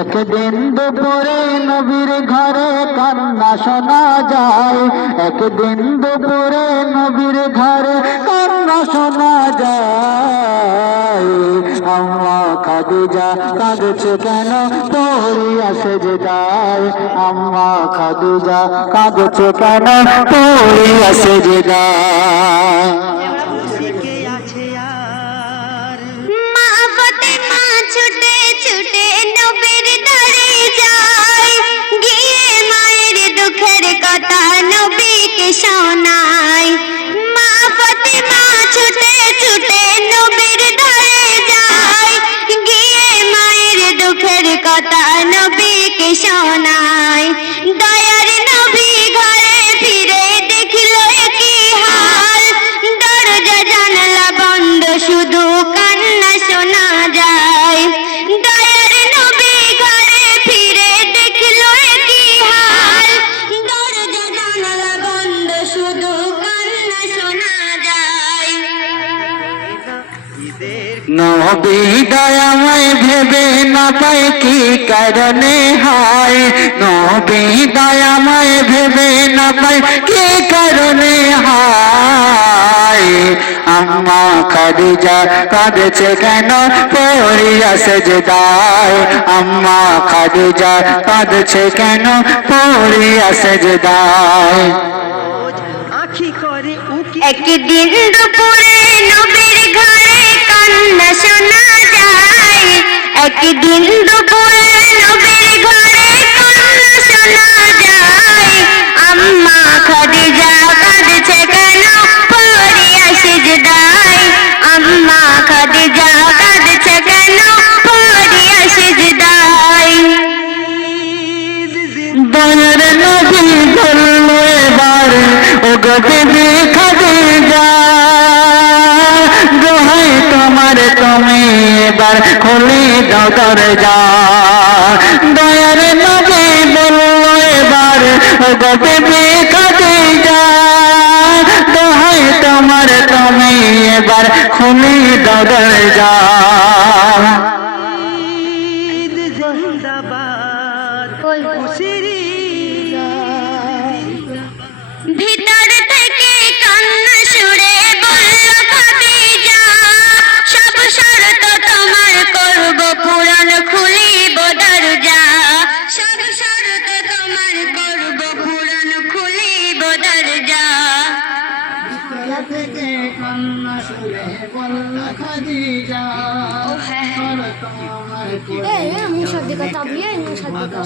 একদিন দুপুরে নবীর ঘরে কান্না শোনা যায়, একদিন দুপুরে নবীর ঘরে কান্না শোনা যায়। আম্মা খাদিজা কাঁদছে কেন পড়িয়া সেজদায়, আম্মা খাদিজা কাঁদছে কেন পড়িয়া সেজদায়। শোনাই মা ফাতিমা ছুটে ছুটে নবীর ধারে যায়, গিয়ে মায়ের দুঃখের কথা নবীকে শোনায়। দয়ার নবী ঘরে ফিরে দেখল কি হাল, দরজা জানালা বন্ধ শুধু কান্না শোনা যায়। দয়ার নবী ঘরে ফিরে দেখল কি হাল, দরজা জানালা বন্ধ শুধু কান্না শোনা যায়। নবী দয়াময় ভেবে না পায় কি কারণে হয়, নবী দয়াময় ভেবে না পায় কি কারণে হয়। আম্মা খাদিজা কাঁদছে কেন পড়িয়া সেজদায়, আম্মা খাদিজা কাঁদছে কেন পড়িয়া সেজদায়। একদিন দুপুরে নবীর ঘরে কান্না শোনা যায়, একদিন দুপুরে নবীর ঘরে কান্না শোনা যায়। আম্মা খাদিজা কাঁদছে কেন পড়িয়া সেজদায়, আম্মা খাদিজা কাঁদছে কেন পড়িয়া সেজদায়। দয়ার নবী বলল এবার ও গো বিবি খাদিজা, দোহাই তোমার তুমি এবার খুলে দাও দরজা। দয়ার নবী বলল এবার ও গো বিবি খাদিজা, দোহাই তোমার তুমি এবার খুলে দাও দরজা। ভিতর থেকে কান্না সুরে বলল খাদিজা, সব শর্ত তোমার করব পূরণ, খুলিব দরজা। সব শর্ত তোমার করব পূরণ, খুলিব দরজা। ভিতর থেকে কান্না সুরে বলল খাদিজা, শর্ত আমার मुंह शब्द का तबलिया मुंह शब्द का